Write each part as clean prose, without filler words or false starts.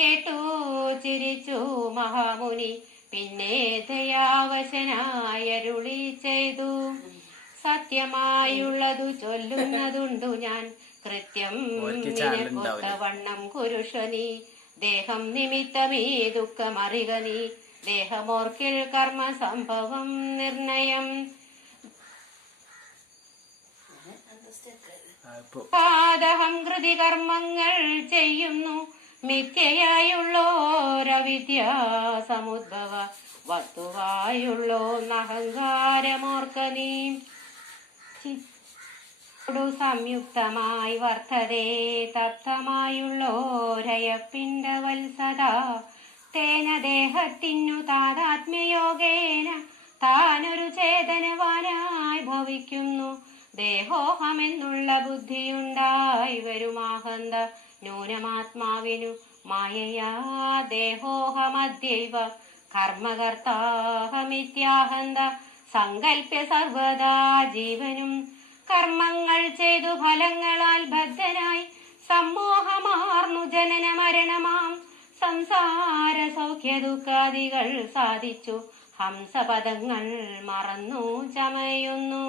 കേട്ടു ചിരിച്ചു മഹാമുനി. പിന്നെ ദയാവശനായരുളി ചെയ്തു, സത്യമായുള്ളതു ചൊല്ലുന്നതുണ്ടു ഞാൻ. കൃത്യം നിനക്കൊത്തവണ്ണം കുരുഷ നീ. ദേഹം നിമിത്തമീ ദുഃഖമറിക നീ. ദേഹമോർക്കിൽ കർമ്മ സംഭവം നിർണയം. പാദഹം കൃതി കർമ്മങ്ങൾ ചെയ്യുന്നു. മിഥ്യയായുള്ളോരവിദ്യ സമുദ്ഭവ വസ്തുവായുള്ളോ നഹങ്കാരമോർക്ക നീ. സംയുക്തമായി വർത്തതേ തപ്തമായുള്ളോരയപ്പിണ്ടവത്സദ. തേന ദേഹത്തിനു താതാത്മ്യയോഗേന താനൊരു ചേതനവാനായി ഭവിക്കുന്നു. ദേഹോഹമെന്നുള്ള ബുദ്ധിയുണ്ടായി വരുമാഹന്ത നൂനമാത്മാവിനു. മായയാ ദേഹോഹമദ്യൈവ കർമ്മകർത്താഹമിത്യാഹന്ത സങ്കൽപ്യ സർവദാ ജീവനും. കർമ്മങ്ങൾ ചെയ്തു ഫലങ്ങളാൽ ബദ്ധനായി സമ്മോഹമാർന്നു ജനന മരണമാം സംസാര സൗഖ്യ ദുഃഖാദികൾ സാധിച്ചു. ഹംസപദങ്ങൾ മറന്നു ചമയുന്നു.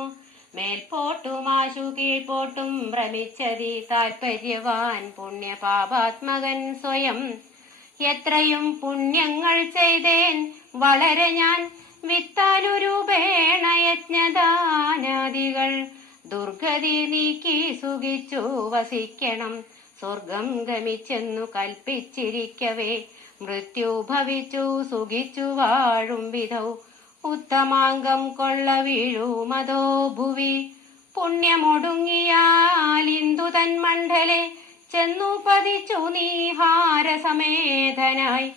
മേൽപോട്ടുമാശു കീഴ്പോട്ടും ഭ്രമിച്ചതി താൽപര്യവാൻ പുണ്യപാപാത്മകൻ സ്വയം. എത്രയും പുണ്യങ്ങൾ ചെയ്തേൻ വളരെ ഞാൻ. വിത്താനുരൂപേണ യജ്ഞദാനാദികൾ ദുർഗതി നീക്കി സുഖിച്ചു വസിക്കണം. സ്വർഗം ഗമിച്ചെന്നു കൽപ്പിച്ചിരിക്കവേ മൃത്യു ഭവിച്ചു സുഖിച്ചു വാഴും വിധൗ. ഉത്തമാംഗം കൊള്ള വീഴുമതോ ഭുവി. പുണ്യമൊടുങ്ങിയാൽ ഇന്ദു തന്മണ്ഡലെ ചെന്നു പതിച്ചു നീഹാരസമേതനായി.